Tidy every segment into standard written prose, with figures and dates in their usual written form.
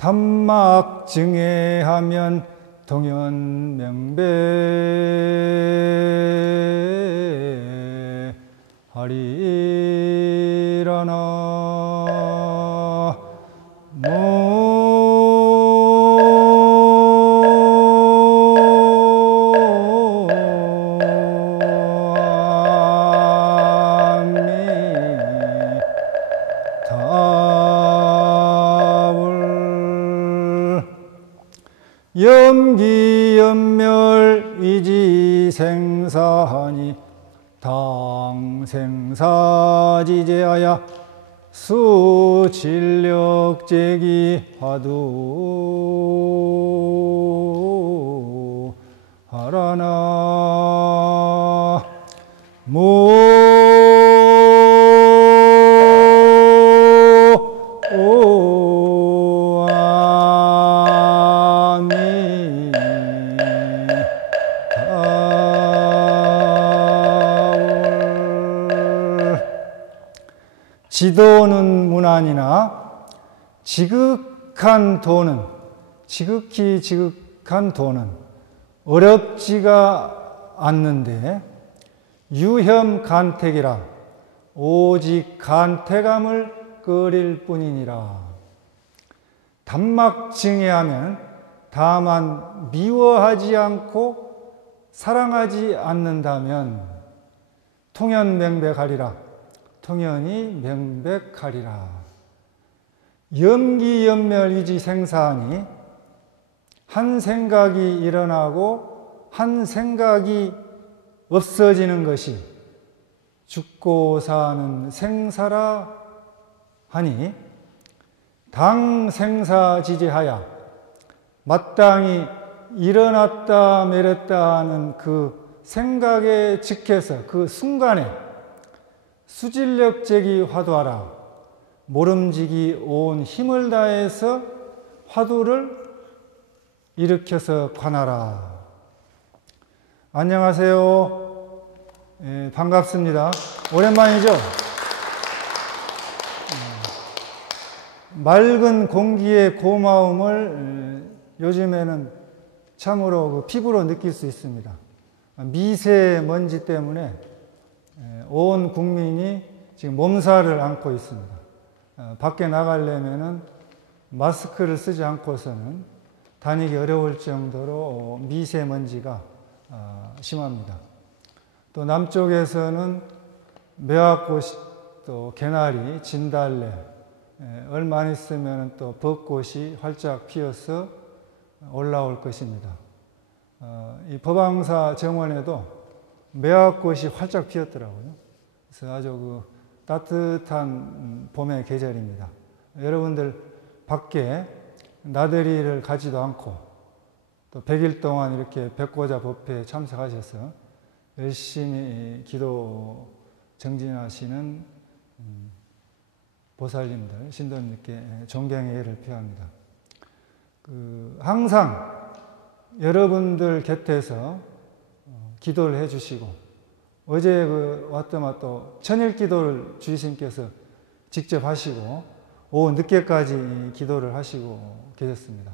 단막증해하면 동연명배 하리라나 염기염멸이지생사하니 당생사지제하야 수진력제기 화두하라나 지도는 무난이나 지극히 지극한 도는 어렵지가 않는데 유혐간택이라 오직 간택함을 끓일 뿐이니라. 단막증해하면 다만 미워하지 않고 사랑하지 않는다면 통연명백하리라. 통연이 명백하리라. 염기염멸이지생사하니 한 생각이 일어나고 한 생각이 없어지는 것이 죽고 사는 생사라 하니 당생사지제하야 마땅히 일어났다 내렸다 하는 그 생각에 즉해서 그 순간에 수진력제기 화두하라. 모름지기 온 힘을 다해서 화두를 일으켜서 관하라. 안녕하세요. 반갑습니다. 오랜만이죠? 맑은 공기의 고마움을 요즘에는 참으로 그 피부로 느낄 수 있습니다. 미세먼지 때문에 온 국민이 지금 몸살을 앓고 있습니다. 밖에 나가려면은 마스크를 쓰지 않고서는 다니기 어려울 정도로 미세먼지가 심합니다. 또 남쪽에서는 매화꽃, 또 개나리, 진달래, 얼마 안 있으면 또 벚꽃이 활짝 피어서 올라올 것입니다. 이 법왕사 정원에도 매화꽃이 활짝 피었더라고요. 그래서 아주 그 따뜻한 봄의 계절입니다. 여러분들 밖에 나들이를 가지도 않고 또 100일 동안 이렇게 백고자 법회에 참석하셔서 열심히 기도 정진하시는 보살님들, 신도님께 존경의 예를 표합니다. 항상 여러분들 곁에서 기도를 해주시고, 어제 왔더만 또 천일 기도를 주의스님께서 직접 하시고 오후 늦게까지 기도를 하시고 계셨습니다.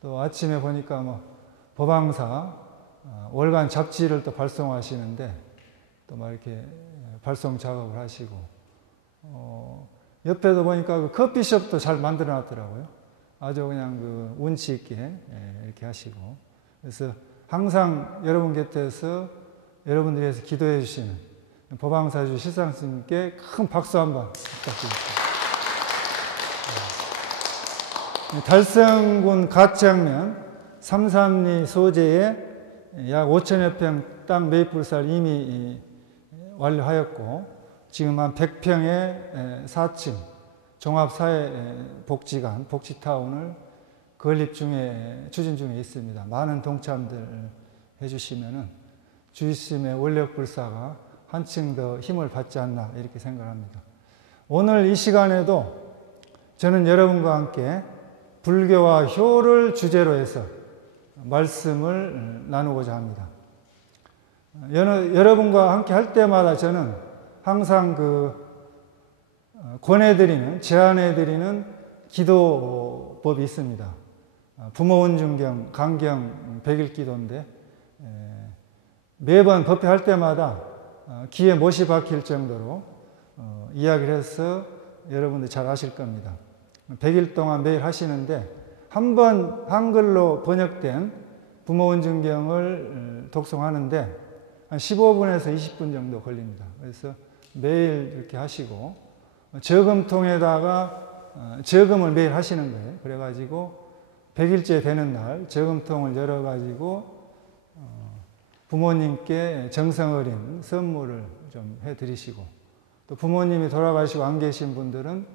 또 아침에 보니까 법왕사 월간 잡지를 또 발송하시는데 또 막 이렇게 발송 작업을 하시고, 옆에도 보니까 그 커피숍도 잘 만들어 놨더라고요. 아주 그냥 운치 있게 이렇게 하시고, 그래서 항상 여러분 곁에서 여러분들이 위해서 기도해 주시는 법왕사주 실상스님께 큰 박수 한번 부탁드립니다. 달성군 가창면 삼삼리 소재에 약 5천여 평 땅 매입불사를 이미 완료하였고, 지금 한 100평의 4층 종합사회복지관, 복지타운을 건립 중에, 추진 중에 있습니다. 많은 동참들 해주시면은 주의스님의 원력불사가 한층 더 힘을 받지 않나 이렇게 생각합니다. 오늘 이 시간에도 저는 여러분과 함께 불교와 효를 주제로 해서 말씀을 나누고자 합니다. 여러분과 함께 할 때마다 저는 항상 권해드리는, 제안해드리는 기도 법이 있습니다. 부모 은중경, 강경 100일 기도인데 매번 법회할 때마다 귀에 못이 박힐 정도로 이야기를 해서 여러분들 잘 아실 겁니다. 100일 동안 매일 하시는데 한 번 한글로 번역된 부모 은중경을 독송하는데 한 15분에서 20분 정도 걸립니다. 그래서 매일 이렇게 하시고 저금통에다가 저금을 매일 하시는 거예요. 그래가지고 100일째 되는 날 저금통을 열어가지고 부모님께 정성 어린 선물을 좀 해드리시고 또 부모님이 돌아가시고 안 계신 분들은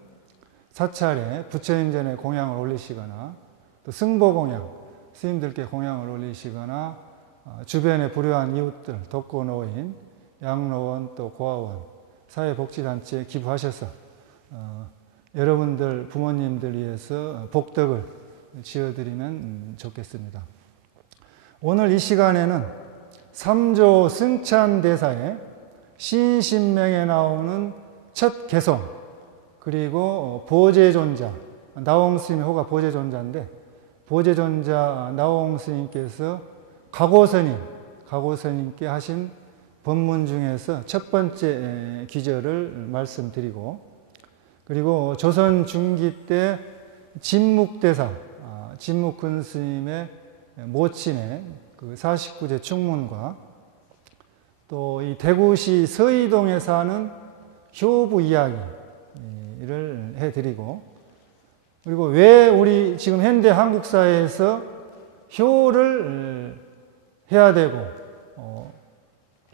사찰에 부처님 전에 공양을 올리시거나 또 승보공양, 스님들께 공양을 올리시거나 주변에 불효한 이웃들, 독거노인, 양로원 또 고아원, 사회복지단체에 기부하셔서 여러분들 부모님들 위해서 복덕을 지어드리면 좋겠습니다. 오늘 이 시간에는 3조 승찬대사의 신신명에 나오는 첫 개송 그리고 보제존자, 나홍스님의 호가 보제존자인데 보제존자 나홍스님께서 가고스님께 하신 법문 중에서 첫 번째 기절을 말씀드리고 그리고 조선 중기 때 진묵대사, 진묵근스님의 모친의 그 49제 충문과 또 이 대구시 서이동에 사는 효부 이야기를 해드리고 그리고 왜 우리 지금 현대 한국 사회에서 효를 해야 되고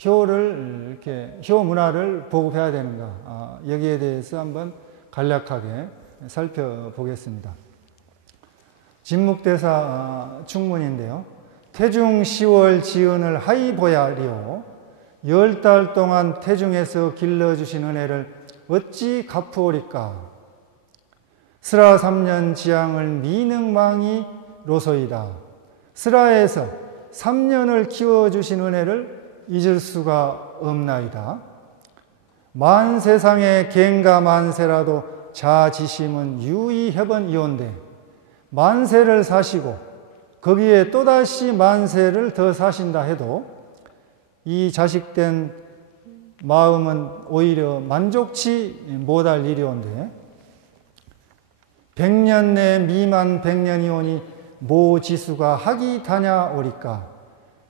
효를 이렇게 효 문화를 보급해야 되는가 여기에 대해서 한번 간략하게 살펴보겠습니다. 진묵대사 충문인데요. 태중 10월 지은을 하이보야리오 10달 동안 태중에서 길러주신 은혜를 어찌 갚으오리까. 스라 3년 지향을 미능망이 로소이다. 스라에서 3년을 키워주신 은혜를 잊을 수가 없나이다. 만세상의 갱가 만세라도 자지심은 유의해번이온데 만세를 사시고 거기에 또다시 만세를 더 사신다 해도 이 자식된 마음은 오히려 만족치 못할 일이온데 100년 내 미만 100년이오니 모지수가 하기 다냐오리까.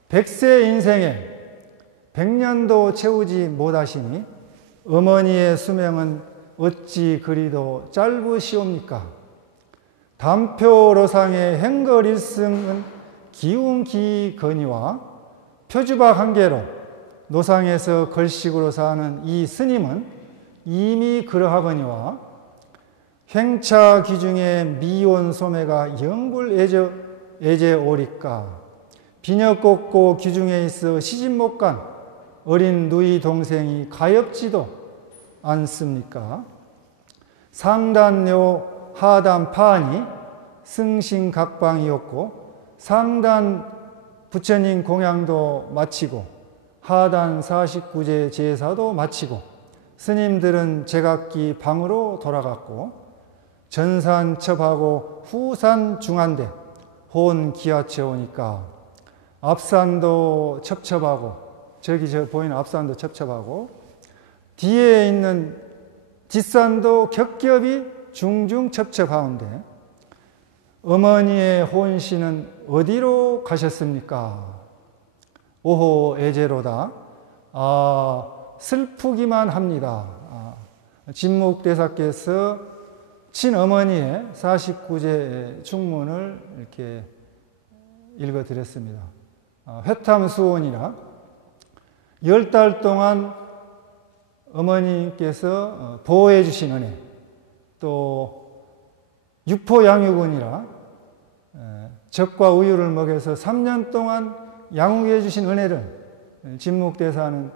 100세 인생에 100년도 채우지 못하시니 어머니의 수명은 어찌 그리도 짧으시옵니까. 담표로상의 행걸 일승은 기운기거니와 표주박 한 개로 노상에서 걸식으로 사는 이 스님은 이미 그러하거니와 횡차 기중에 미온 소매가 영불 애제오리까. 비녀 꽂고 기중에 있어 시집 못 간 어린 누이 동생이 가엾지도 않습니까. 상단요 하단 파안이 승신각방이었고 상단 부처님 공양도 마치고 하단 49제 제사도 마치고 스님들은 제각기 방으로 돌아갔고 전산 첩하고 후산 중한데 혼 기아쳐 오니까 앞산도 첩첩하고 저기 보이는 앞산도 첩첩하고 뒤에 있는 뒷산도 겹겹이 중중 첩첩하운데 어머니의 혼신은 어디로 가셨습니까? 오호 애제로다. 슬프기만 합니다. 진묵대사께서 친어머니의 49제 충문을 이렇게 읽어드렸습니다. 회탐수원이라 10달 동안 어머니께서 보호해 주신 은혜, 또 육포양육은이라 젖과 우유를 먹여서 3년 동안 양육해 주신 은혜를 진묵대사는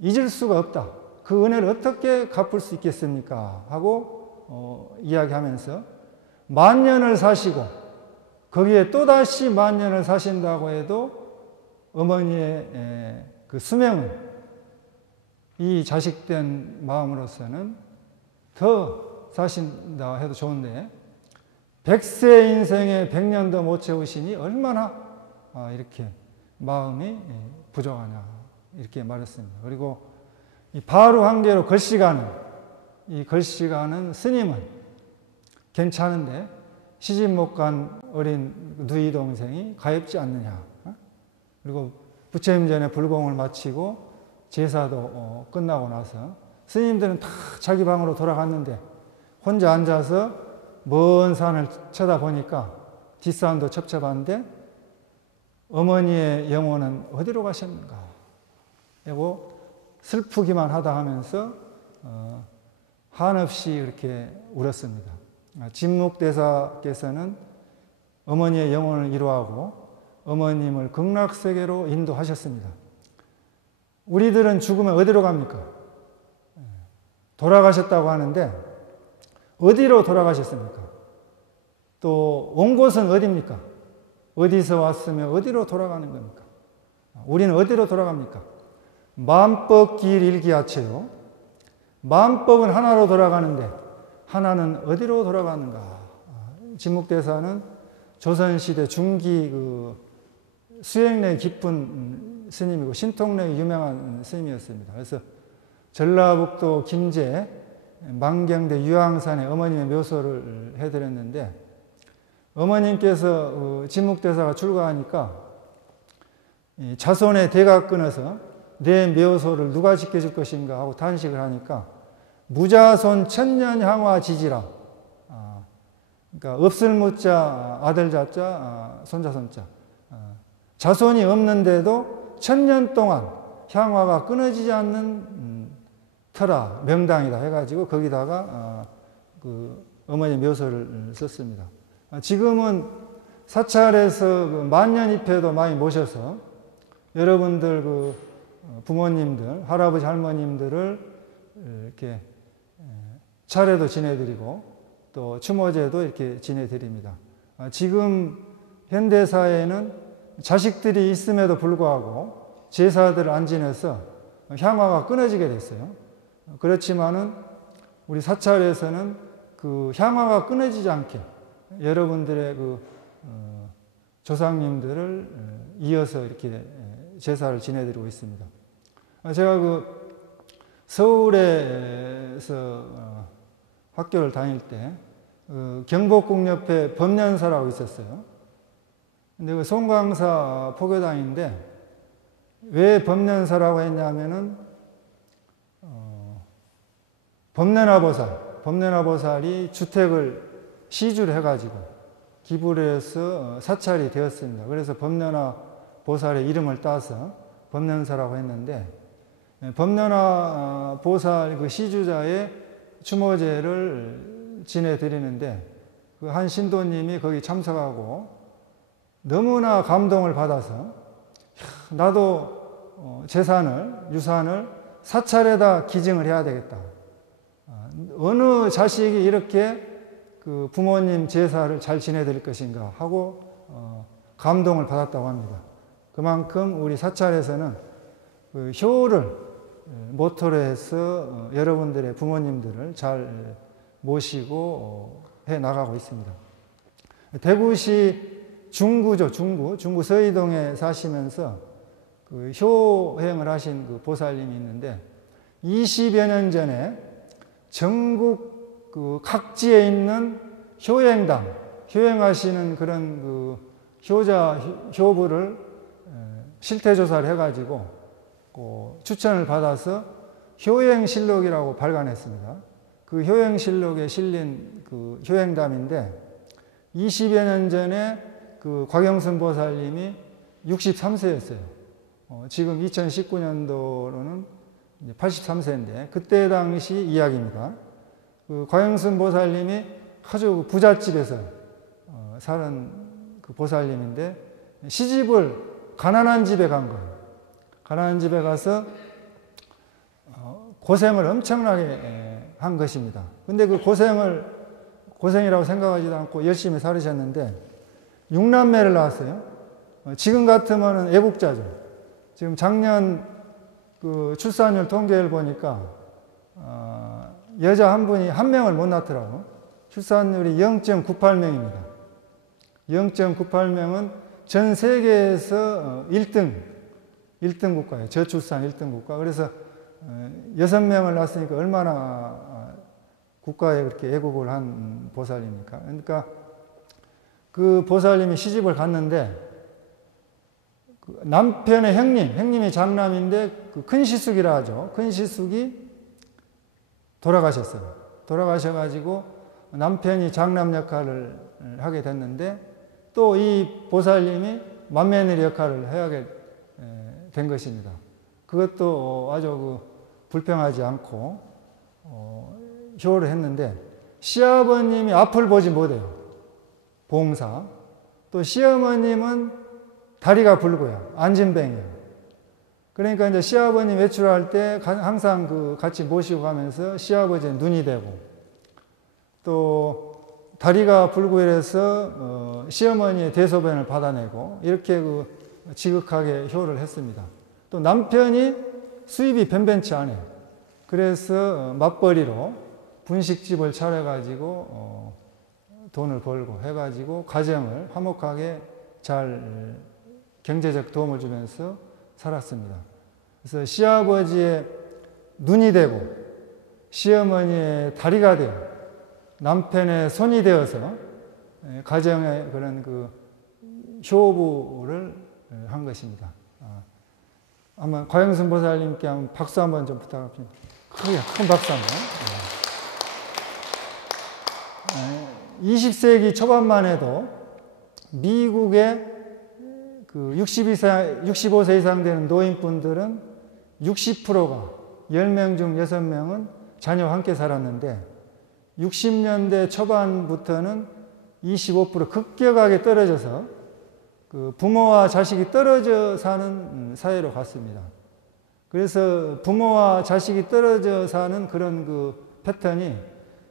잊을 수가 없다. 그 은혜를 어떻게 갚을 수 있겠습니까? 하고 이야기하면서 만년을 사시고 거기에 또다시 만년을 사신다고 해도 어머니의 그 수명은 이 자식된 마음으로서는 더 사신다 해도 좋은데 100세 인생에 100년도 못 채우시니 얼마나 이렇게 마음이 부족하냐 이렇게 말했습니다. 그리고 이 바로 한계로 이 글씨가는 스님은 괜찮은데 시집 못 간 어린 누이 동생이 가엾지 않느냐. 그리고 부처님 전에 불공을 마치고 제사도 끝나고 나서 스님들은 다 자기 방으로 돌아갔는데 혼자 앉아서 먼 산을 쳐다보니까 뒷산도 첩첩한데 어머니의 영혼은 어디로 가셨는가 하고 슬프기만 하다 하면서 한없이 이렇게 울었습니다. 진묵대사께서는 어머니의 영혼을 위로하고 어머님을 극락세계로 인도하셨습니다. 우리들은 죽으면 어디로 갑니까? 돌아가셨다고 하는데 어디로 돌아가셨습니까? 또 온 곳은 어디입니까? 어디서 왔으면 어디로 돌아가는 겁니까? 우리는 어디로 돌아갑니까? 만법길 일기하체요. 만법은 하나로 돌아가는데 하나는 어디로 돌아가는가? 진묵대사는 조선시대 중기 수행력이 깊은 스님이고 신통력이 유명한 스님이었습니다. 그래서 전라북도 김제 만경대 유황산에 어머님의 묘소를 해드렸는데 어머님께서 진묵대사가 출가하니까 자손의 대가 끊어서 내 묘소를 누가 지켜줄 것인가 하고 단식을 하니까 무자손 천년향화 지지라. 그러니까 없을 무자 아들 자자 손자 손자. 자손이 없는데도 천년 동안 향화가 끊어지지 않는 터라 명당이다 해가지고 거기다가 어머니 묘소를 썼습니다. 지금은 사찰에서 만년입회도 많이 모셔서 여러분들 부모님들, 할아버지 할머님들을 이렇게 차례도 지내드리고 또 추모제도 이렇게 지내드립니다. 지금 현대사회는 자식들이 있음에도 불구하고 제사들을 안 지내서 향화가 끊어지게 됐어요. 그렇지만은 우리 사찰에서는 그 향화가 끊어지지 않게 여러분들의 조상님들을 이어서 이렇게 제사를 지내드리고 있습니다. 제가 서울에서 학교를 다닐 때 경복궁 옆에 법련사라고 있었어요. 근데 송강사 포교당인데 왜 법련사라고 했냐면은 법련화보살이 주택을 시주를 해가지고 기부를 해서 사찰이 되었습니다. 그래서 법련화보살의 이름을 따서 법련사라고 했는데 법련화보살 그 시주자의 추모제를 지내드리는데 그 한 신도님이 거기 참석하고 너무나 감동을 받아서 나도 유산을 사찰에다 기증을 해야 되겠다. 어느 자식이 이렇게 그 부모님 제사를 잘 지내드릴 것인가 하고 감동을 받았다고 합니다. 그만큼 우리 사찰에서는 그 효를 모토로 해서 여러분들의 부모님들을 잘 모시고 해 나가고 있습니다. 대구시 중구 서이동에 사시면서 그 효행을 하신 그 보살님이 있는데 20여 년 전에 전국 그 각지에 있는 효행하시는 그런 그 효부를 실태조사를 해가지고 추천을 받아서 효행실록이라고 발간했습니다. 그 효행실록에 실린 그 효행담인데 20여 년 전에 그 곽영순 보살님이 63세였어요. 지금 2019년도로는 83세인데 그때 당시 이야기입니다. 그 곽영순 보살님이 아주 부잣집에서 사는 그 보살님인데 시집을 가난한 집에 간 거예요. 가난한 집에 가서 고생을 엄청나게 한 것입니다. 근데 그 고생이라고 생각하지도 않고 열심히 살으셨는데 6남매를 낳았어요. 지금 같으면 애국자죠. 지금 작년 그 출산율 통계를 보니까 여자 한 분이 한 명을 못 낳더라고. 출산율이 0.98명입니다. 0.98명은 전 세계에서 1등 국가예요. 저출산 1등 국가. 그래서 6명을 낳았으니까 얼마나 국가에 그렇게 애국을 한 보살입니까? 그러니까 그 보살님이 시집을 갔는데 그 남편의 형님이 장남인데 그 큰 시숙이라 하죠. 큰 시숙이 돌아가셨어요. 돌아가셔가지고 남편이 장남 역할을 하게 됐는데 또 이 보살님이 맏며느리 역할을 해야 된 것입니다. 그것도 아주 그 불평하지 않고 효를 했는데 시아버님이 앞을 보지 못해요. 봉사. 또 시어머님은 다리가 붉어요. 안진뱅이에요. 그러니까 이제 시아버님 외출할 때 항상 그 같이 모시고 가면서 시아버지의 눈이 되고 또 다리가 붉고 이래서 시어머니의 대소변을 받아내고 이렇게 그 지극하게 효를 했습니다. 또 남편이 수입이 변변치 않아요. 그래서 맞벌이로 분식집을 차려가지고 돈을 벌고 해가지고 가정을 화목하게 잘 경제적 도움을 주면서 살았습니다. 그래서 시아버지의 눈이 되고 시어머니의 다리가 되어 남편의 손이 되어서 가정의 그런 그 효부를 한 것입니다. 한번 과영승 보살님께 한번 박수 한번 좀 부탁합니다. 크게 큰 박수 한번. 20세기 초반만 해도 미국의 그 65세 이상 되는 노인분들은 60%가 10명 중 6명은 자녀와 함께 살았는데 60년대 초반부터는 25% 급격하게 떨어져서 그 부모와 자식이 떨어져 사는 사회로 갔습니다. 그래서 부모와 자식이 떨어져 사는 그런 그 패턴이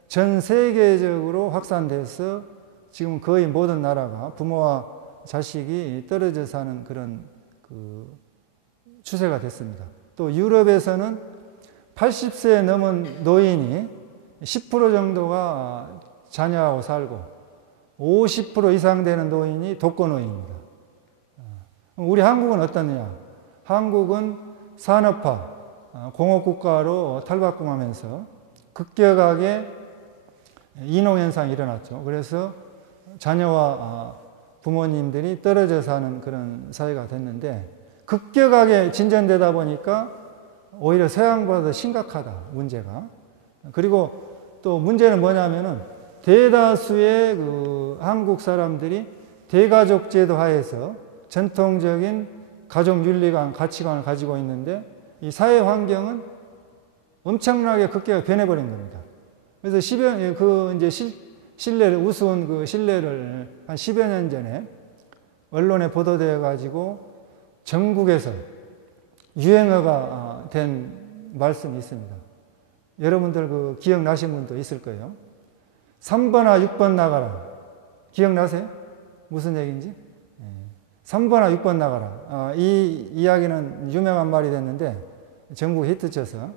전 세계적으로 확산돼서 지금 거의 모든 나라가 부모와 자식이 떨어져 사는 그런 그 추세가 됐습니다. 또 유럽에서는 80세 넘은 노인이 10% 정도가 자녀하고 살고 50% 이상 되는 노인이 독거노인입니다. 우리 한국은 어떠냐? 한국은 산업화, 공업국가로 탈바꿈하면서 급격하게 인농현상이 일어났죠. 그래서 자녀와 부모님들이 떨어져 사는 그런 사회가 됐는데 급격하게 진전되다 보니까 오히려 서양보다 더 심각하다, 문제가. 그리고 또 문제는 뭐냐면은 대다수의 그 한국 사람들이 대가족제도 하에서 전통적인 가족 윤리관, 가치관을 가지고 있는데 이 사회 환경은 엄청나게 급격하게 변해버린 겁니다. 그래서 신뢰를, 우스운 그 신뢰를 한 10여 년 전에 언론에 보도되어 가지고 전국에서 유행어가 된 말씀이 있습니다. 여러분들 그 기억나신 분도 있을 거예요. 3번아 6번 나가라. 기억나세요? 무슨 얘기인지? 3번아 6번 나가라. 이 이야기는 유명한 말이 됐는데 전국 히트쳐서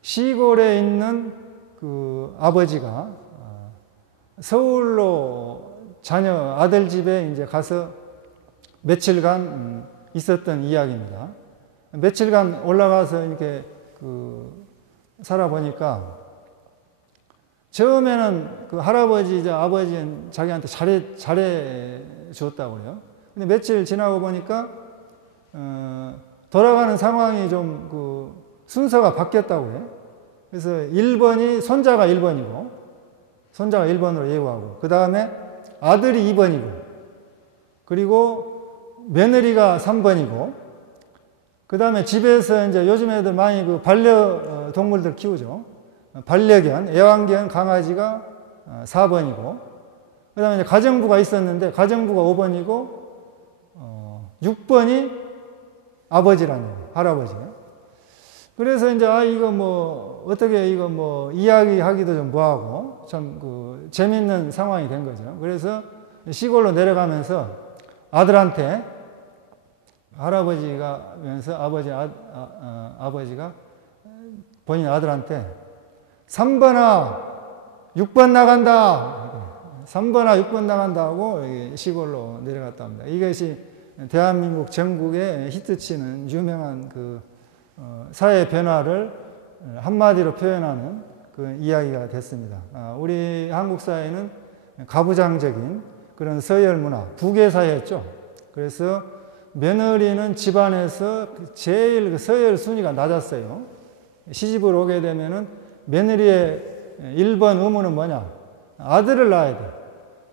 시골에 있는 그 아버지가 서울로 자녀 아들 집에 이제 가서 며칠간 있었던 이야기입니다. 며칠간 올라가서 이렇게 그 살아보니까 처음에는 그 할아버지자 아버지는 자기한테 잘해 주었다고 그래요. 근데 며칠 지나고 보니까 돌아가는 상황이 좀 그 순서가 바뀌었다고 그래요. 그래서 1번이 손자가 1번이고 손자가 1번으로 예우하고 그 다음에 아들이 2번이고 그리고 며느리가 3번이고 그 다음에 집에서 이제 요즘 애들 많이 그 반려동물들 키우죠. 반려견, 애완견 강아지가 4번이고 그 다음에 이제 가정부가 있었는데 가정부가 5번이고 6번이 아버지라는 거예요. 할아버지가. 그래서 이제 이거 뭐 어떻게 이거 뭐 이야기하기도 좀 뭐하고 참 그 재밌는 상황이 된 거죠. 그래서 시골로 내려가면서 아들한테 할아버지가 면서 아버지가 본인 아들한테 3번아 6번 나간다. 3번아 6번 나간다 하고 시골로 내려갔다 합니다. 이것이 대한민국 전국에 히트치는 유명한 그 사회 변화를 한마디로 표현하는 그 이야기가 됐습니다. 우리 한국 사회는 가부장적인 그런 서열 문화, 부계 사회였죠. 그래서 며느리는 집안에서 제일 서열 순위가 낮았어요. 시집을 오게 되면은 며느리의 1번 의무는 뭐냐? 아들을 낳아야 돼.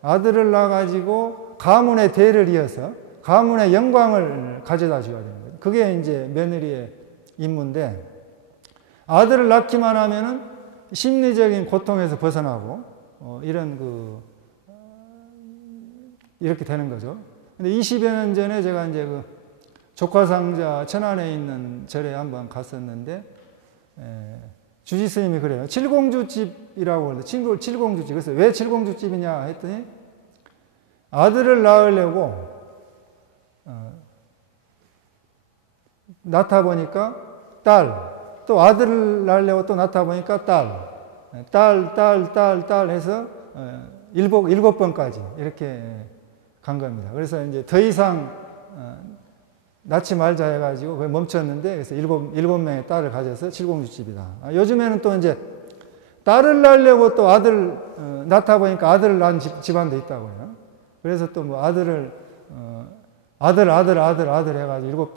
아들을 낳아가지고 가문의 대를 이어서 가문의 영광을 가져다 줘야 되는 거예요. 그게 이제 며느리의 임무인데, 아들을 낳기만 하면은 심리적인 고통에서 벗어나고 이렇게 되는 거죠. 근데 20여 년 전에 제가 이제 그 조카상자 천안에 있는 절에 한번 갔었는데, 주지 스님이 그래요. 칠공주집이라고 그러는데, 칠공주집. 그래서 왜 칠공주집이냐 했더니, 아들을 낳으려고 낳다 보니까 딸, 또 아들을 낳으려고 또 낳다 보니까 딸 해서 7번까지 이렇게 간 겁니다. 그래서 이제 더 이상 낳지 말자 해가지고 그걸 멈췄는데, 그래서 7명의 딸을 가져서 칠공주집이다. 요즘에는 또 이제 딸을 낳으려고 또 아들 낳다 보니까 아들을 낳은 집안도 있다고요. 그래서 또 뭐 아들 해가지고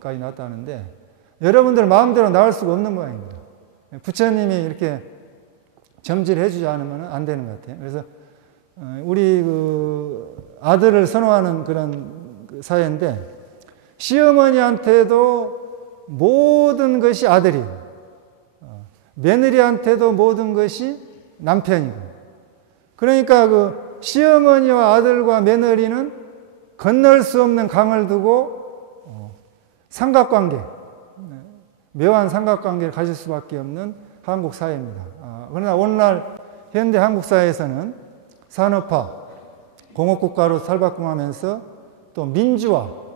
7번까지 낳았다는데, 여러분들 마음대로 낳을 수가 없는 모양입니다. 부처님이 이렇게 점지를 해주지 않으면 안 되는 것 같아요. 그래서 우리 그 아들을 선호하는 그런 사회인데, 시어머니한테도 모든 것이 아들이고, 며느리한테도 모든 것이 남편이고, 그러니까 그 시어머니와 아들과 며느리는 건널 수 없는 강을 두고 삼각관계, 묘한 삼각관계를 가질 수밖에 없는 한국 사회입니다. 그러나 오늘날 현대 한국 사회에서는 산업화, 공업국가로 살바꿈하면서 또 민주화,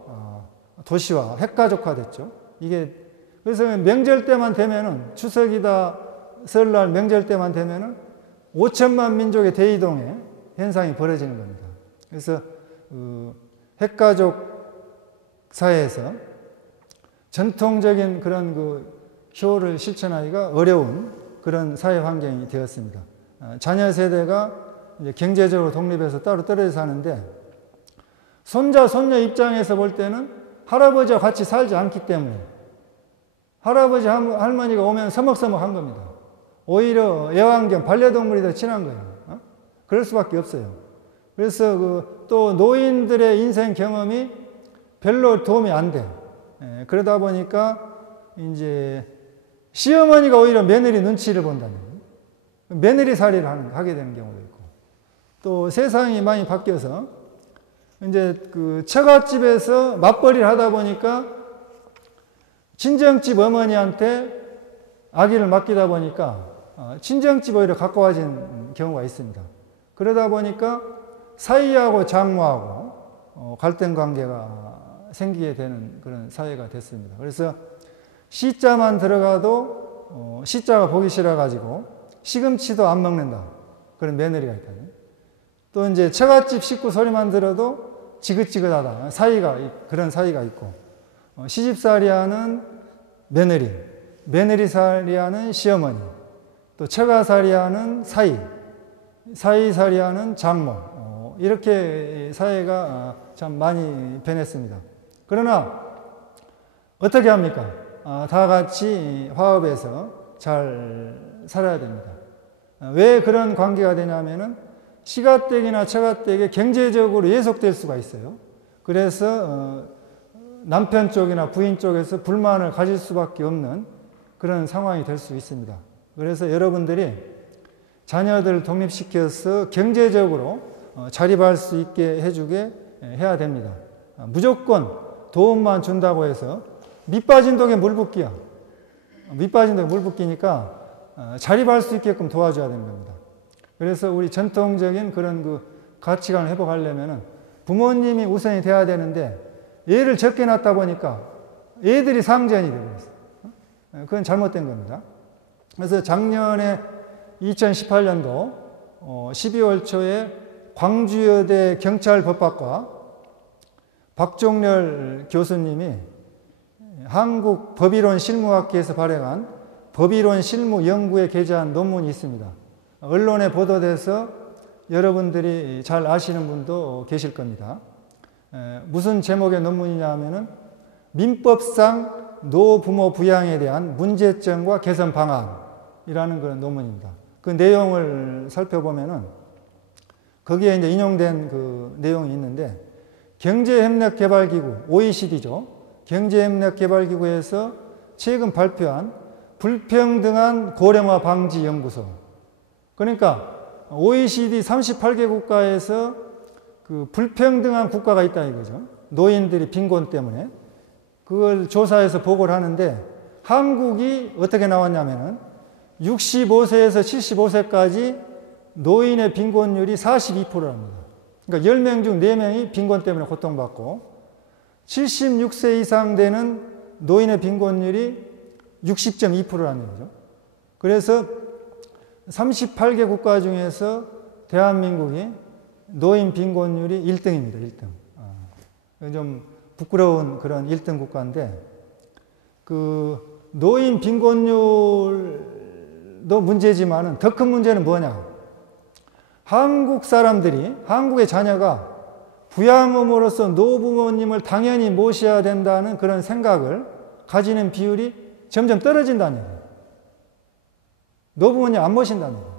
도시화, 핵가족화 됐죠. 이게 그래서 명절 때만 되면은, 추석이다, 설날 명절 때만 되면은 5천만 민족의 대이동의 현상이 벌어지는 겁니다. 그래서 핵가족 사회에서 전통적인 그런 그 효를 실천하기가 어려운 그런 사회 환경이 되었습니다. 자녀 세대가 이제 경제적으로 독립해서 따로 떨어져 사는데, 손자, 손녀 입장에서 볼 때는 할아버지와 같이 살지 않기 때문에 할아버지, 할머니가 오면 서먹서먹한 겁니다. 오히려 애완견, 반려동물이 더 친한 거예요. 그럴 수밖에 없어요. 그래서 또 노인들의 인생 경험이 별로 도움이 안 돼. 그러다 보니까 이제 시어머니가 오히려 며느리 눈치를 본다는 거예요. 며느리 살이를 하게 되는 경우도 있고, 또 세상이 많이 바뀌어서 이제 그 처갓집에서 맞벌이를 하다 보니까 친정집 어머니한테 아기를 맡기다 보니까 친정집 오히려 가까워진 경우가 있습니다. 그러다 보니까 사위하고 장모하고 갈등 관계가 생기게 되는 그런 사회가 됐습니다. 그래서 시자만 들어가도 시자가 보기 싫어가지고 시금치도 안 먹는다, 그런 며느리가 있다. 또 이제 처갓집 식구 소리만 들어도 지긋지긋하다, 그런 사이가 있고, 시집살이하는 며느리, 며느리살이하는 시어머니, 또 처가살이하는 사위살이하는 장모, 이렇게 사회가 참 많이 변했습니다. 그러나 어떻게 합니까? 다 같이 화합해서 잘 살아야 됩니다. 왜 그런 관계가 되냐면은 시가댁이나 처가댁에 경제적으로 예속될 수가 있어요. 그래서 남편 쪽이나 부인 쪽에서 불만을 가질 수밖에 없는 그런 상황이 될 수 있습니다. 그래서 여러분들이 자녀들을 독립시켜서 경제적으로 자립할 수 있게 해주게 해야 됩니다. 무조건 도움만 준다고 해서 밑빠진 독에 물 붓기야. 밑빠진 독에 물 붓기니까 자립할 수 있게끔 도와줘야 되는 겁니다. 그래서 우리 전통적인 그런 그 가치관을 회복하려면은 부모님이 우선이 돼야 되는데, 애를 적게 낳다 보니까 애들이 상전이 되고 있어요. 그건 잘못된 겁니다. 그래서 작년에 2018년도 12월 초에 광주여대 경찰법학과 박종렬 교수님이 한국 법이론 실무학회에서 발행한 법이론 실무 연구에 게재한 논문이 있습니다. 언론에 보도돼서 여러분들이 잘 아시는 분도 계실 겁니다. 무슨 제목의 논문이냐 하면은 민법상 노부모 부양에 대한 문제점과 개선 방안이라는 그런 논문입니다. 그 내용을 살펴보면은 거기에 이제 인용된 그 내용이 있는데 경제협력개발기구 OECD죠. 경제협력개발기구에서 최근 발표한 불평등한 고령화 방지 연구소. 그러니까 OECD 38개 국가에서 그 불평등한 국가가 있다 이거죠. 노인들이 빈곤 때문에. 그걸 조사해서 보고를 하는데 한국이 어떻게 나왔냐면은 65세에서 75세까지 노인의 빈곤율이 42%랍니다. 그러니까 10명 중 4명이 빈곤 때문에 고통받고 76세 이상 되는 노인의 빈곤율이 60.2%라는 거죠. 그래서 38개 국가 중에서 대한민국이 노인 빈곤율이 1등입니다. 1등. 좀 부끄러운 그런 1등 국가인데 그 노인 빈곤율도 문제지만은 더 큰 문제는 뭐냐? 한국 사람들이 한국의 자녀가 부양음으로써 노부모님을 당연히 모셔야 된다는 그런 생각을 가지는 비율이 점점 떨어진다는 얘기예요. 노부모님 안 모신다는 얘기예요.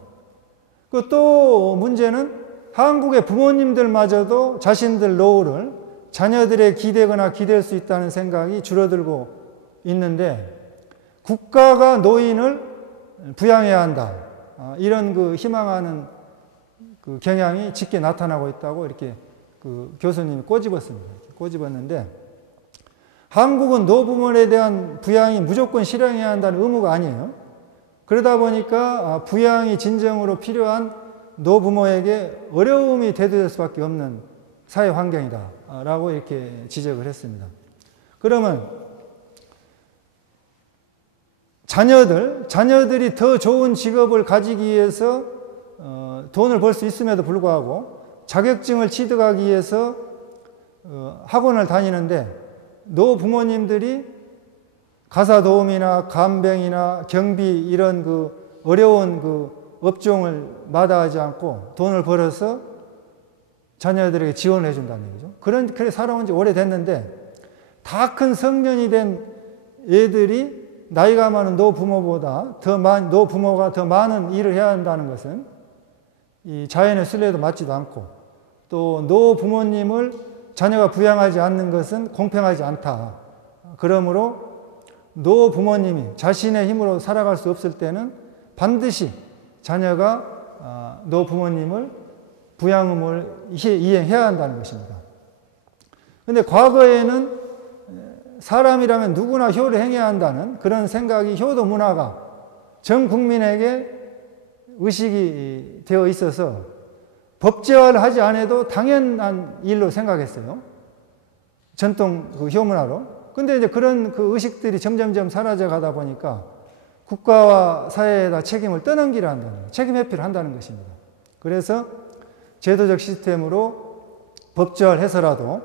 그 또 문제는 한국의 부모님들마저도 자신들 노후를 자녀들에 기대거나 기댈 수 있다는 생각이 줄어들고 있는데 국가가 노인을 부양해야 한다. 이런 그 희망하는 그 경향이 짙게 나타나고 있다고 이렇게 그 교수님이 꼬집었습니다. 꼬집었는데 한국은 노부모에 대한 부양이 무조건 실행해야 한다는 의무가 아니에요. 그러다 보니까 부양이 진정으로 필요한 노부모에게 어려움이 대두될 수밖에 없는 사회 환경이다 라고 이렇게 지적을 했습니다. 그러면 자녀들이 더 좋은 직업을 가지기 위해서 돈을 벌 수 있음에도 불구하고 자격증을 취득하기 위해서 학원을 다니는데 노부모님들이 가사도우미나 간병이나 경비 이런 그 어려운 그 업종을 마다하지 않고 돈을 벌어서 자녀들에게 지원을 해준다는 얘기죠. 그렇게 살아온 지 오래됐는데 다 큰 성년이 된 애들이 나이가 많은 노부모가 더 많은 일을 해야 한다는 것은 이 자연의 순리에도 맞지도 않고 또 노부모님을 자녀가 부양하지 않는 것은 공평하지 않다. 그러므로 노부모님이 자신의 힘으로 살아갈 수 없을 때는 반드시 자녀가 노부모님을 부양음을 이행해야 한다는 것입니다. 그런데 과거에는 사람이라면 누구나 효를 행해야 한다는 그런 생각이 효도 문화가 전 국민에게 의식이 되어 있어서 법제화를 하지 않아도 당연한 일로 생각했어요. 전통 그 효문화로. 근데 이제 그런 그 의식들이 점점점 사라져 가다 보니까 국가와 사회에다 책임을 떠넘기려 한다는, 책임 회피를 한다는 것입니다. 그래서 제도적 시스템으로 법제화를 해서라도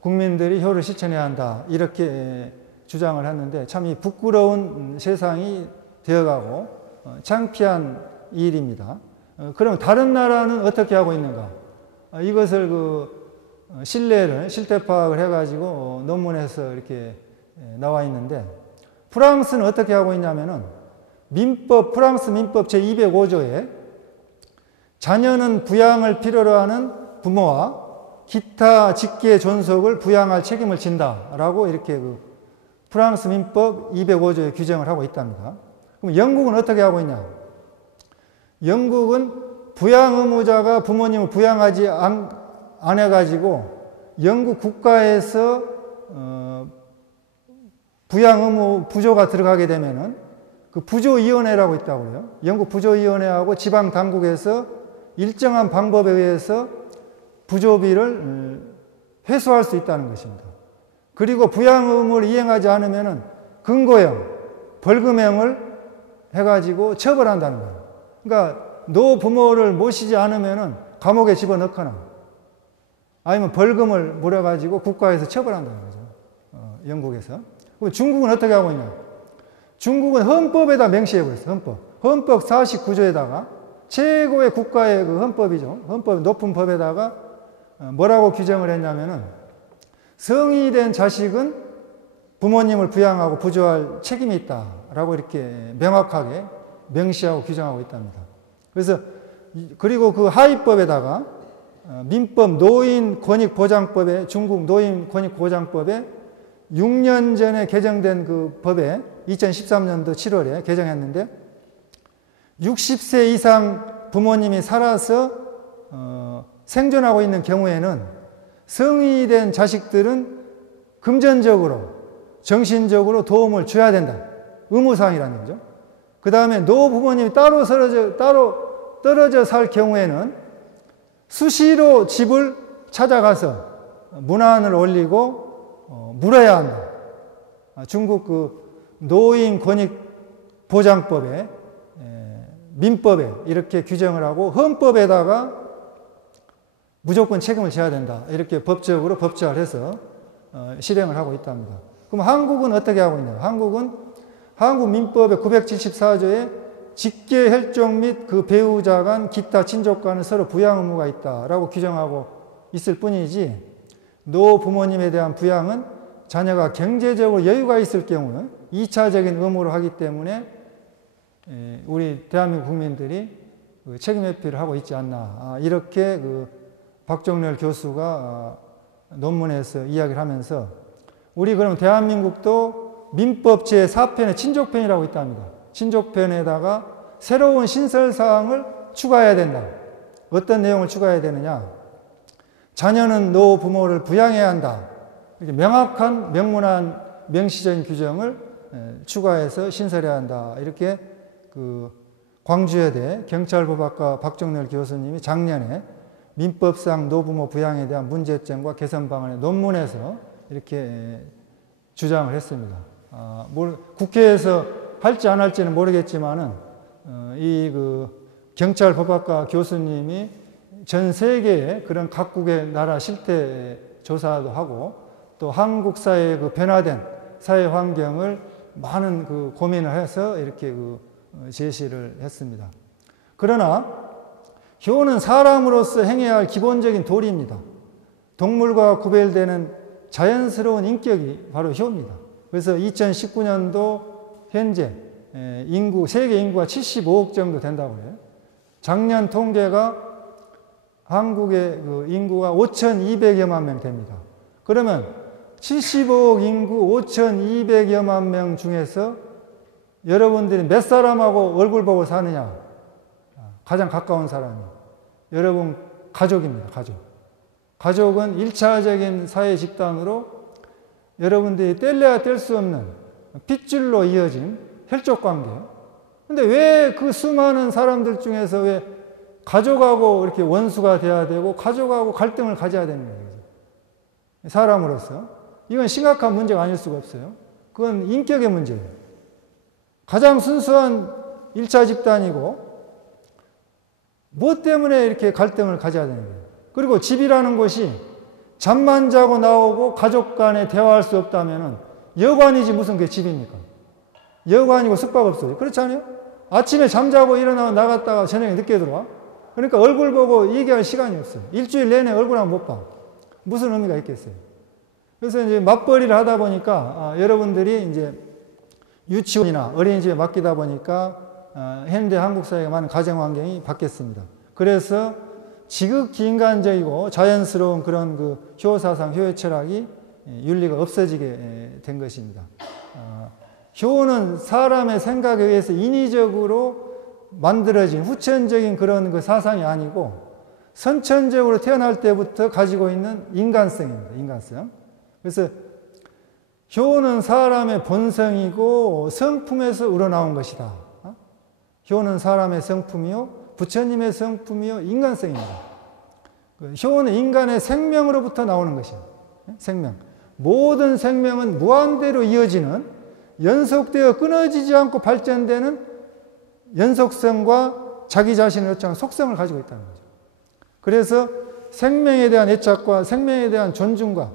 국민들이 효를 실천해야 한다. 이렇게 주장을 했는데 참 이 부끄러운 세상이 되어가고 창피한 일입니다. 그럼 다른 나라는 어떻게 하고 있는가? 이것을 그 실태 파악을 해가지고 논문에서 이렇게 나와 있는데 프랑스는 어떻게 하고 있냐면은 프랑스 민법 제205조에 자녀는 부양을 필요로 하는 부모와 기타 직계 존속을 부양할 책임을 진다라고 이렇게 그 프랑스 민법 205조에 규정을 하고 있답니다. 그럼 영국은 어떻게 하고 있냐? 영국은 부양 의무자가 부모님을 부양하지 안 해가지고 영국 국가에서 부양 의무 부조가 들어가게 되면은 그 부조위원회라고 있다고요. 영국 부조위원회하고 지방 당국에서 일정한 방법에 의해서 부조비를 회수할 수 있다는 것입니다. 그리고 부양 의무를 이행하지 않으면은 근고형, 벌금형을 해가지고 처벌한다는 거예요. 그러니까 노부모를 모시지 않으면은 감옥에 집어넣거나 아니면 벌금을 물어가지고 국가에서 처벌한다는 거죠. 영국에서. 그럼 중국은 어떻게 하고 있냐? 중국은 헌법에다 명시해버렸어요. 헌법 49조에다가 최고의 국가의 그 헌법이죠. 헌법 높은 법에다가 뭐라고 규정을 했냐면은 성인이 된 자식은 부모님을 부양하고 부조할 책임이 있다라고 이렇게 명확하게 명시하고 규정하고 있답니다. 그래서 그리고 그 하위법에다가 민법 노인권익보장법에 중국 노인권익보장법에 6년 전에 개정된 그 법에 2013년도 7월에 개정했는데 60세 이상 부모님이 살아서 생존하고 있는 경우에는 성인이 된 자식들은 금전적으로 정신적으로 도움을 줘야 된다. 의무사항이라는 거죠. 그 다음에 노부모님이 따로 떨어져 살 경우에는 수시로 집을 찾아가서 문안을 올리고 물어야 한다. 중국 그 노인권익보장법에 민법에 이렇게 규정을 하고 헌법에다가 무조건 책임을 져야 된다. 이렇게 법적으로 법제화해서 실행을 하고 있답니다. 그럼 한국은 어떻게 하고 있냐? 한국은 한국 민법의 974조에 직계 혈족 및 그 배우자 간 기타 친족 간은 서로 부양 의무가 있다라고 규정하고 있을 뿐이지 노부모님에 대한 부양은 자녀가 경제적으로 여유가 있을 경우는 2차적인 의무로 하기 때문에 우리 대한민국 국민들이 책임 회피를 하고 있지 않나. 이렇게 그 박정렬 교수가 논문에서 이야기를 하면서 우리 그럼 대한민국도 민법 제4편에 친족편이라고 있답니다. 친족편에다가 새로운 신설사항을 추가해야 된다. 어떤 내용을 추가해야 되느냐? 자녀는 노부모를 부양해야 한다. 이렇게 명확한 명문한 명시적인 규정을 추가해서 신설해야 한다. 이렇게 그 광주여대 경찰법학과 박정렬 교수님이 작년에 민법상 노부모 부양에 대한 문제점과 개선 방안의 논문에서 이렇게 주장을 했습니다. 국회에서 할지 안 할지는 모르겠지만은 이 그 경찰법학과 교수님이 전 세계의 그런 각국의 나라 실태 조사도 하고 또 한국 사회의 그 변화된 사회 환경을 많은 그 고민을 해서 이렇게 그 제시를 했습니다. 그러나 효는 사람으로서 행해야 할 기본적인 도리입니다. 동물과 구별되는 자연스러운 인격이 바로 효입니다. 그래서 2019년도 현재 세계 인구가 75억 정도 된다고 해요. 작년 통계가 한국의 그 인구가 5,200여만 명 됩니다. 그러면 75억 인구 5,200여만 명 중에서 여러분들이 몇 사람하고 얼굴 보고 사느냐? 가장 가까운 사람이 여러분 가족입니다. 가족은 1차적인 사회 집단으로 여러분들이 뗄래야 뗄 수 없는 핏줄로 이어진 혈족관계. 근데 왜 그 수많은 사람들 중에서 왜 가족하고 이렇게 원수가 돼야 되고 가족하고 갈등을 가져야 되는 거예요. 사람으로서. 이건 심각한 문제가 아닐 수가 없어요. 그건 인격의 문제예요. 가장 순수한 1차 집단이고 무엇 때문에 이렇게 갈등을 가져야 되는 거예요. 그리고 집이라는 곳이 잠만 자고 나오고 가족 간에 대화할 수 없다면 여관이지 무슨 그게 집입니까? 여관이고 숙박업소지. 그렇지 않아요? 아침에 잠자고 일어나고 나갔다가 저녁에 늦게 들어와. 그러니까 얼굴 보고 얘기할 시간이 없어요. 일주일 내내 얼굴 한번 못 봐. 무슨 의미가 있겠어요? 그래서 이제 맞벌이를 하다 보니까 여러분들이 이제 유치원이나 어린이집에 맡기다 보니까 현대 한국 사회가 많은 가정 환경이 바뀌었습니다. 그래서 지극히 인간적이고 자연스러운 그런 그 효사상, 효의 철학이 윤리가 없어지게 된 것입니다. 효는 사람의 생각에 의해서 인위적으로 만들어진 후천적인 그런 그 사상이 아니고 선천적으로 태어날 때부터 가지고 있는 인간성입니다. 인간성. 그래서 효는 사람의 본성이고 성품에서 우러나온 것이다. 효는 사람의 성품이요, 부처님의 성품이요, 인간성입니다. 효는 인간의 생명으로부터 나오는 것이에요. 생명. 모든 생명은 무한대로 이어지는 연속되어 끊어지지 않고 발전되는 연속성과 자기 자신을 어쩌면 속성을 가지고 있다는 거죠. 그래서 생명에 대한 애착과 생명에 대한 존중과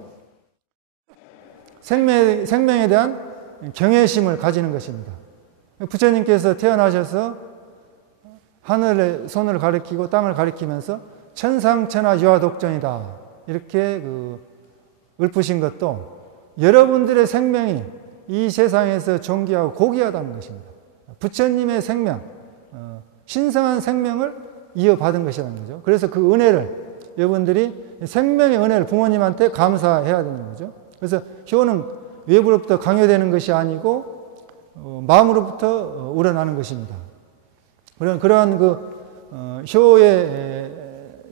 생명에 대한 경외심을 가지는 것입니다. 부처님께서 태어나셔서 하늘의 손을 가리키고 땅을 가리키면서 천상천하 유아독존이다 이렇게 읊으신 것도 여러분들의 생명이 이 세상에서 존귀하고 고귀하다는 것입니다. 부처님의 생명, 신성한 생명을 이어받은 것이라는 거죠. 그래서 그 은혜를 여러분들이 생명의 은혜를 부모님한테 감사해야 되는 거죠. 그래서 효는 외부로부터 강요되는 것이 아니고 마음으로부터 우러나는 것입니다. 그러한 효의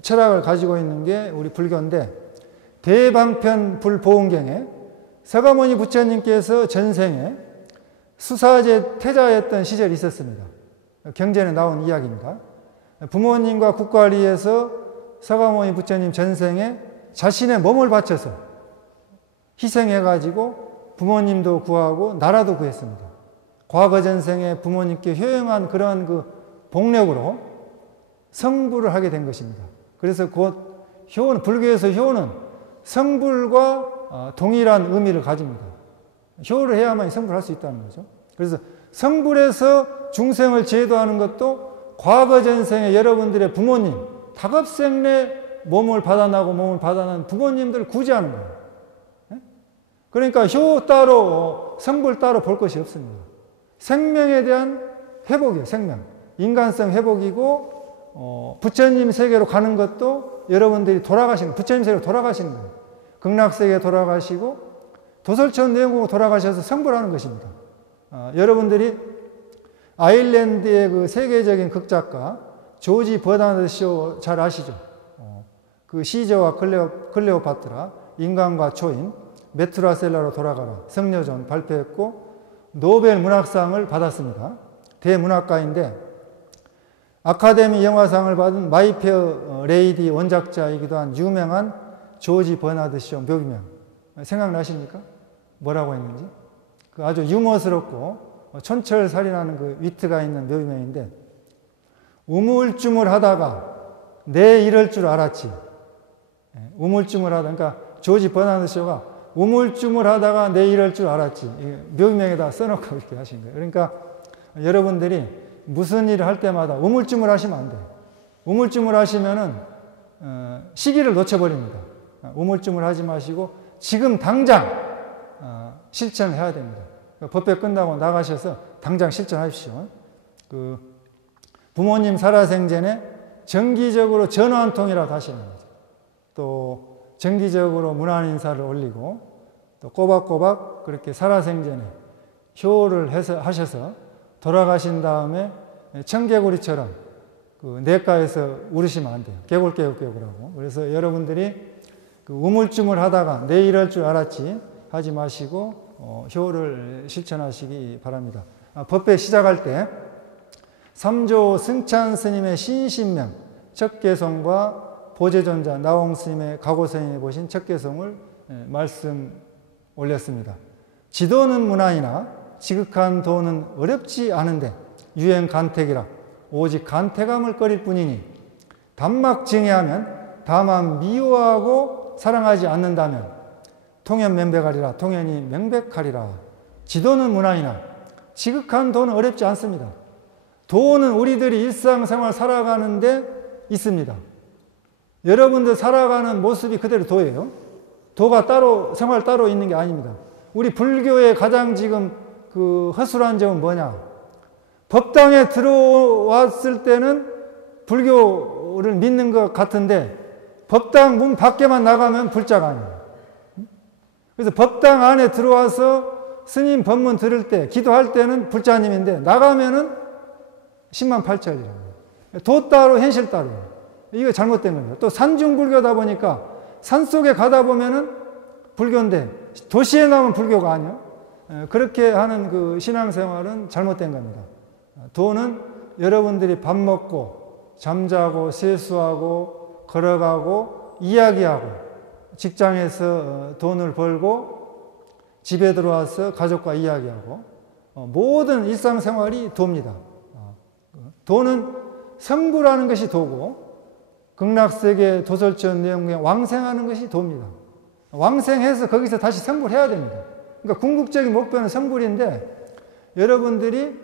철학을 가지고 있는 게 우리 불교인데, 대방편 불보은경에 서가모니 부처님께서 전생에 수사제 태자였던 시절이 있었습니다. 경전에 나온 이야기입니다. 부모님과 국가리에서 서가모니 부처님 전생에 자신의 몸을 바쳐서 희생해가지고 부모님도 구하고 나라도 구했습니다. 과거 전생에 부모님께 효용한 그런 복력으로 성불을 하게 된 것입니다. 그래서 곧 효는, 불교에서 효는 성불과 동일한 의미를 가집니다. 효를 해야만 성불할 수 있다는 거죠. 그래서 성불에서 중생을 제도하는 것도 과거 전생에 여러분들의 부모님, 다급생내 몸을 받아나고 몸을 받아난 부모님들을 구제하는 거예요. 그러니까 효 따로 성불 따로 볼 것이 없습니다. 생명에 대한 회복이에요. 생명. 인간성 회복이고 부처님 세계로 가는 것도 여러분들이 부처님 세계로 돌아가시는 거예요. 극락세계에 돌아가시고 도솔천 내용국으로 돌아가셔서 성불하는 것입니다. 여러분들이 아일랜드의 그 세계적인 극작가 조지 버나드 쇼 잘 아시죠? 그 시저와 클레오파트라, 인간과 초인, 메투라셀라로 돌아가라, 성녀전 발표했고 노벨 문학상을 받았습니다. 대문학가인데 아카데미 영화상을 받은 마이 페어 레이디 원작자이기도 한 유명한 조지 버나드 쇼 묘기명 생각나십니까? 뭐라고 했는지? 아주 유머스럽고 촌철살인하는 그 위트가 있는 묘기명인데, 우물쭈물하다가 내 이럴 줄 알았지. 우물쭈물하다, 그러니까 조지 버나드 쇼가 우물쭈물하다가 내 이럴 줄 알았지. 묘기명에다 써놓고 이렇게 하신 거예요. 그러니까 여러분들이 무슨 일을 할 때마다 우물쭈물 하시면 안 돼요. 우물쭈물 하시면은 시기를 놓쳐버립니다. 우물쭈물 하지 마시고 지금 당장 실천을 해야 됩니다. 법회 끝나고 나가셔서 당장 실천하십시오. 부모님 살아생전에 정기적으로 전화 한 통이라도 하시는 거죠. 또 정기적으로 문안 인사를 올리고 또 꼬박꼬박 그렇게 살아생전에 효를 하셔서 돌아가신 다음에 청개구리처럼 냇가에서 울으시면 안 돼요. 개굴개굴개굴하고. 그래서 여러분들이 우물쭈물 하다가 내 이럴 줄 알았지 하지 마시고 효를 실천하시기 바랍니다. 법회 시작할 때 삼조 승찬 스님의 신신명 척개송과 보제존자 나홍 스님의 가고선인이 보신 척개송을 말씀 올렸습니다. 지도는 문안이나 지극한 도는 어렵지 않은데 유행 간택이라 오직 간택함을 꺼릴 뿐이니 단막 증해하면 다만 미워하고 사랑하지 않는다면 통연 명백하리라. 통연이 명백하리라. 지도는 문안이나 지극한 도는 어렵지 않습니다. 도는 우리들이 일상생활 살아가는데 있습니다. 여러분들 살아가는 모습이 그대로 도예요. 도가 따로 생활 따로 있는 게 아닙니다. 우리 불교의 가장 지금 허술한 점은 뭐냐? 법당에 들어왔을 때는 불교를 믿는 것 같은데 법당 문 밖에만 나가면 불자가 아니에요. 그래서 법당 안에 들어와서 스님 법문 들을 때, 기도할 때는 불자님인데 나가면은 10만 8천이라고. 도 따로 현실 따로예요. 이거 잘못된 겁니다. 또 산중불교다 보니까 산속에 가다 보면은 불교인데 도시에 나오면 불교가 아니에요. 그렇게 하는 신앙생활은 잘못된 겁니다. 도는 여러분들이 밥 먹고 잠자고 세수하고 걸어가고 이야기하고 직장에서 돈을 벌고 집에 들어와서 가족과 이야기하고 모든 일상생활이 도입니다. 도는 성불하는 것이 도고, 극락세계 도설전 내용에 왕생하는 것이 도입니다. 왕생해서 거기서 다시 성불해야 됩니다. 그러니까 궁극적인 목표는 성불인데 여러분들이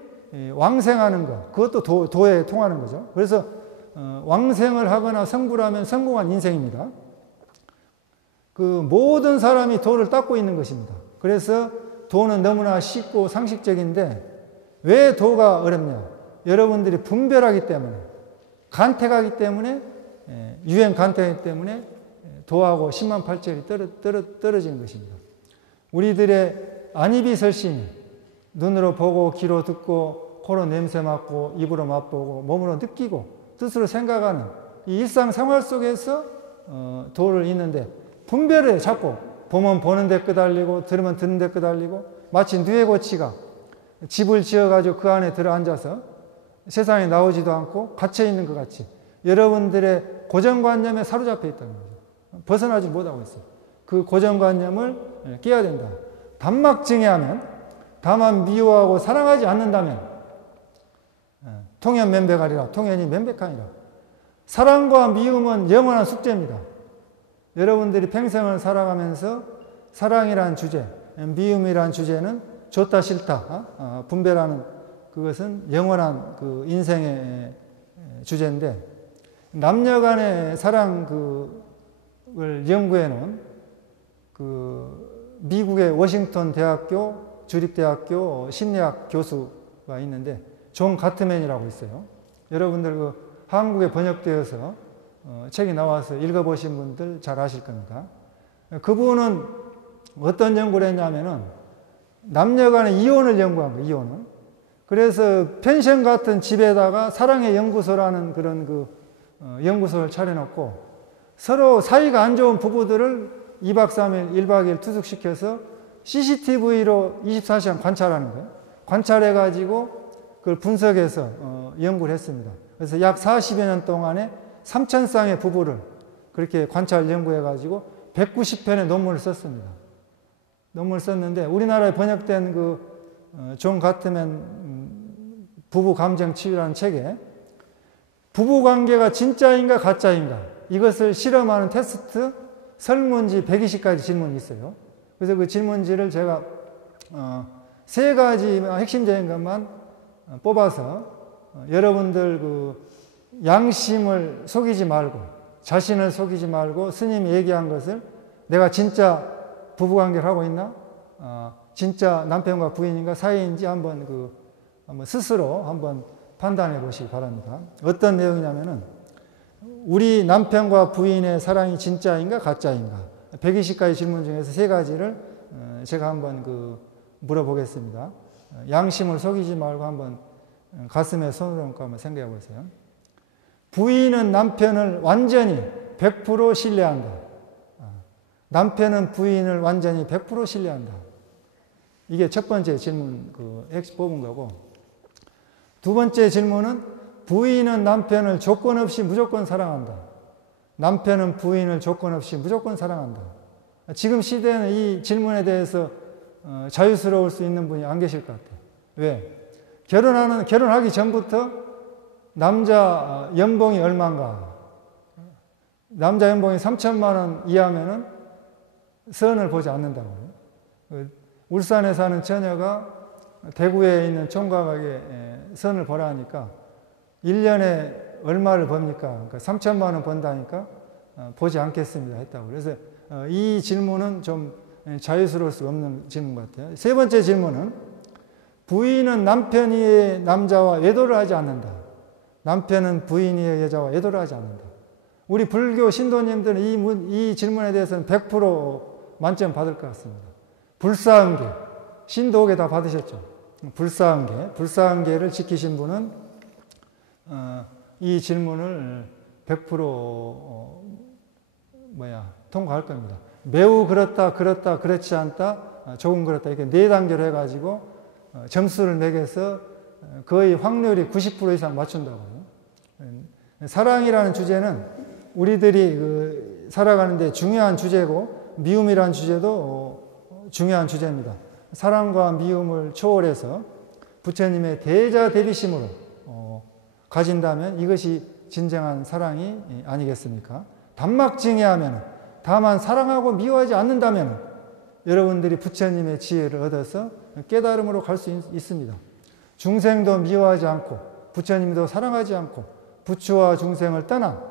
왕생하는 것, 그것도 도에 통하는 거죠. 그래서 왕생을 하거나 성불하면 성공한 인생입니다. 그 모든 사람이 도를 닦고 있는 것입니다. 그래서 도는 너무나 쉽고 상식적인데 왜 도가 어렵냐? 여러분들이 분별하기 때문에, 간택하기 때문에, 유행 간택하기 때문에 도하고 10만 8천이 떨어지는 것입니다. 우리들의 안입이 설신이 눈으로 보고 귀로 듣고 코로 냄새 맡고 입으로 맛보고 몸으로 느끼고 뜻으로 생각하는 이 일상생활 속에서 도를 잇는데 분별을 해. 자꾸 보면 보는 데 끄달리고 들으면 듣는 데 끄달리고 마치 누에고치가 집을 지어가지고 그 안에 들어앉아서 세상에 나오지도 않고 갇혀있는 것 같이 여러분들의 고정관념에 사로잡혀 있다는 거죠. 벗어나지 못하고 있어요. 그 고정관념을 깨야 된다. 단막증해하면, 다만 미워하고 사랑하지 않는다면 통연 면백하리라. 통연이 면백하니라. 사랑과 미움은 영원한 숙제입니다. 여러분들이 평생을 살아가면서 사랑이란 주제, 미움이란 주제는 좋다 싫다 분별하는 그것은 영원한 그 인생의 주제인데, 남녀 간의 사랑 그걸 연구해 놓은 그 미국의 워싱턴 대학교 주립대학교 심리학 교수가 있는데 존 가트맨이라고 있어요. 여러분들 그 한국에 번역되어서 책이 나와서 읽어보신 분들 잘 아실 겁니다. 그분은 어떤 연구를 했냐면은 남녀 간의 이혼을 연구한 거예요. 이혼을. 그래서 펜션 같은 집에다가 사랑의 연구소라는 그런 그 연구소를 차려놓고 서로 사이가 안 좋은 부부들을 2박 3일, 1박 2일 투숙시켜서 CCTV로 24시간 관찰하는 거예요. 관찰해가지고 그걸 분석해서 연구를 했습니다. 그래서 약 40여 년 동안에 3,000쌍의 부부를 그렇게 관찰 연구해가지고 190편의 논문을 썼습니다. 논문을 썼는데 우리나라에 번역된 그 존 가트맨 부부 감정 치유라는 책에 부부 관계가 진짜인가 가짜인가 이것을 실험하는 테스트 설문지 120가지 질문이 있어요. 그래서 그 질문지를 제가 3가지 핵심적인 것만 뽑아서 여러분들 그 양심을 속이지 말고 자신을 속이지 말고 스님이 얘기한 것을 내가 진짜 부부관계를 하고 있나? 진짜 남편과 부인인가 사이인지 한번 스스로 한번 판단해 보시기 바랍니다. 어떤 내용이냐면은 우리 남편과 부인의 사랑이 진짜인가 가짜인가 120가지 질문 중에서 3가지를 제가 한번 물어보겠습니다. 양심을 속이지 말고 한번 가슴에 손을 얹고 한번 생각해 보세요. 부인은 남편을 완전히 100% 신뢰한다. 남편은 부인을 완전히 100% 신뢰한다. 이게 첫 번째 질문 뽑은 거고, 두 번째 질문은 부인은 남편을 조건 없이 무조건 사랑한다. 남편은 부인을 조건 없이 무조건 사랑한다. 지금 시대에는 이 질문에 대해서 자유스러울 수 있는 분이 안 계실 것 같아요. 왜? 결혼하기 전부터 남자 연봉이 얼마인가? 남자 연봉이 3천만 원 이하면은 선을 보지 않는다고요. 울산에 사는 처녀가 대구에 있는 총각에게 선을 보라 하니까 1년에 얼마를 법니까? 그러니까 3천만 원 번다니까 보지 않겠습니다 했다고. 그래서 이 질문은 좀 자유스러울 수 없는 질문 같아요. 세 번째 질문은 부인은 남편이 남자와 외도를 하지 않는다. 남편은 부인이 여자와 외도를 하지 않는다. 우리 불교 신도님들은 이 질문에 대해서는 100% 만점 받을 것 같습니다. 불사응계, 신도계 다 받으셨죠? 불사응계를 지키신 분은 이 질문을 100% 통과할 겁니다. 매우 그렇다, 그렇지 않다, 조금 그렇다 이렇게 4단계로 해가지고 점수를 매겨서 거의 확률이 90% 이상 맞춘다고요. 사랑이라는 주제는 우리들이 살아가는데 중요한 주제고 미움이라는 주제도 중요한 주제입니다. 사랑과 미움을 초월해서 부처님의 대자 대비심으로 가진다면 이것이 진정한 사랑이 아니겠습니까? 단막증해하면, 다만 사랑하고 미워하지 않는다면 여러분들이 부처님의 지혜를 얻어서 깨달음으로 갈 수 있습니다. 중생도 미워하지 않고 부처님도 사랑하지 않고 부처와 중생을 떠나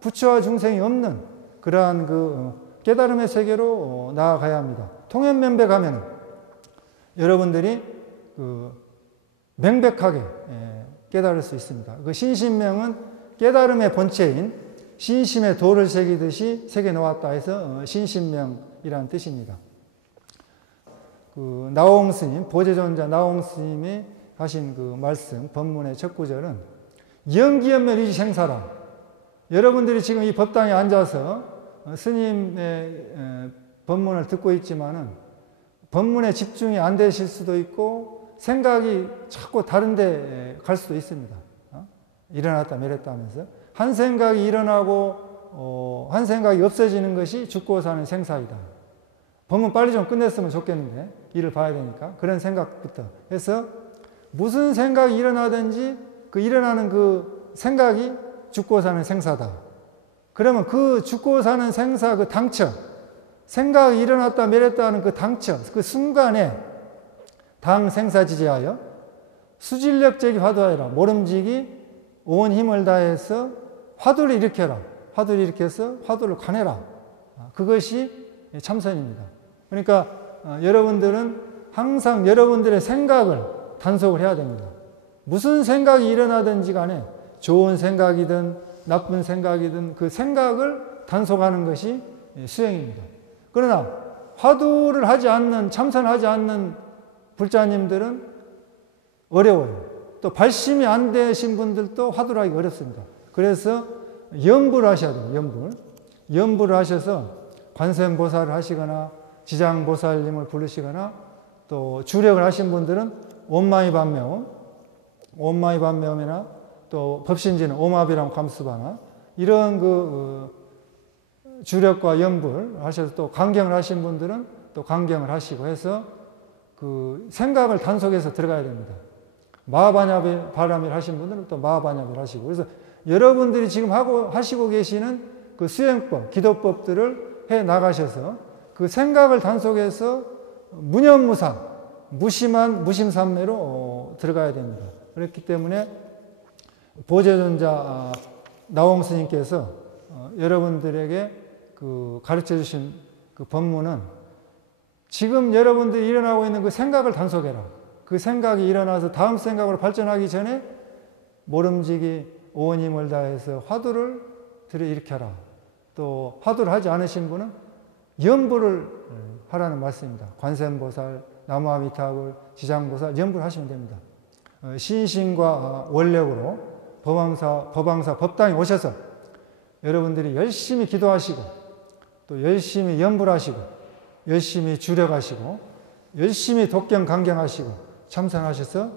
부처와 중생이 없는 그러한 그 깨달음의 세계로 나아가야 합니다. 통연면백하면 여러분들이 명백하게 깨달을 수 있습니다. 그 신신명은 깨달음의 본체인 신심의 도를 새기듯이 새겨 놓았다 해서 신신명이라는 뜻입니다. 나홍 스님, 보제존자 나홍 스님이 하신 그 말씀, 법문의 첫 구절은 영기연멸 이지생사라. 여러분들이 지금 이 법당에 앉아서 스님의 법문을 듣고 있지만은 법문에 집중이 안 되실 수도 있고 생각이 자꾸 다른 데 갈 수도 있습니다. 일어났다 내렸다 하면서 한 생각이 일어나고 한 생각이 없어지는 것이 죽고 사는 생사이다. 법문 빨리 좀 끝냈으면 좋겠는데 일을 봐야 되니까 그런 생각부터 해서 무슨 생각이 일어나든지 그 일어나는 그 생각이 죽고 사는 생사다. 그러면 그 죽고 사는 생사 그 당처, 생각이 일어났다 내렸다 하는 그 당처, 그 순간에 당생사지지하여 수질력적이 화두하여라. 모름지기 온 힘을 다해서 화두를 일으켜라. 화두를 일으켜서 화두를 관해라. 그것이 참선입니다. 그러니까 여러분들은 항상 여러분들의 생각을 단속을 해야 됩니다. 무슨 생각이 일어나든지 간에 좋은 생각이든 나쁜 생각이든 그 생각을 단속하는 것이 수행입니다. 그러나 화두를 하지 않는, 참선하지 않는 불자님들은 어려워요. 또 발심이 안 되신 분들도 화두를 하기 어렵습니다. 그래서 염불을 하셔야 돼요. 염불을 하셔서 관세음보살을 하시거나 지장보살님을 부르시거나 또 주력을 하신 분들은 옴마이반매음이나 또 법신지는 오마비랑 감수바나 이런 그 주력과 염불 하셔서 또 강경을 하신 분들은 또 강경을 하시고 해서 그 생각을 단속해서 들어가야 됩니다. 마하바냐바라밀 하신 분들은 또 마하바냐밀 하시고 그래서 여러분들이 지금 하시고 계시는 그 수행법, 기도법들을 해 나가셔서 그 생각을 단속해서 무념무상, 무심한 무심삼매로 들어가야 됩니다. 그렇기 때문에 보제존자 나홍 스님께서 여러분들에게 그 가르쳐 주신 그 법문은 지금 여러분들이 일어나고 있는 그 생각을 단속해라. 그 생각이 일어나서 다음 생각으로 발전하기 전에 모름지기 온 힘을 다해서 화두를 들이일으켜라. 또 화두를 하지 않으신 분은 염불을 하라는 말씀입니다. 관세음보살, 나무아미타불, 지장보살 염불을 하시면 됩니다. 신심과 원력으로 법왕사 법당에 오셔서 여러분들이 열심히 기도하시고 또 열심히 염불하시고 열심히 주력하시고 열심히 독경 강경하시고 참선하셔서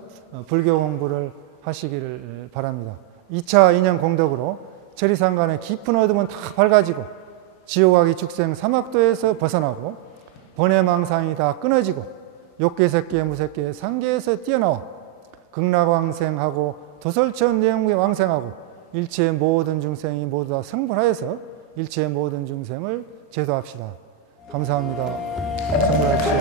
불교 공부를 하시기를 바랍니다. 2차 인연 공덕으로 천리상간의 깊은 어둠은 다 밝아지고 지옥아기 축생 사막도에서 벗어나고 번뇌망상이 다 끊어지고 욕계색계 무색계 상계에서 뛰어나와 극락왕생하고 도설천 내용에 왕생하고 일체의 모든 중생이 모두 다 성불하여서 일체의 모든 중생을 제도합시다. 감사합니다. 성불하십시오.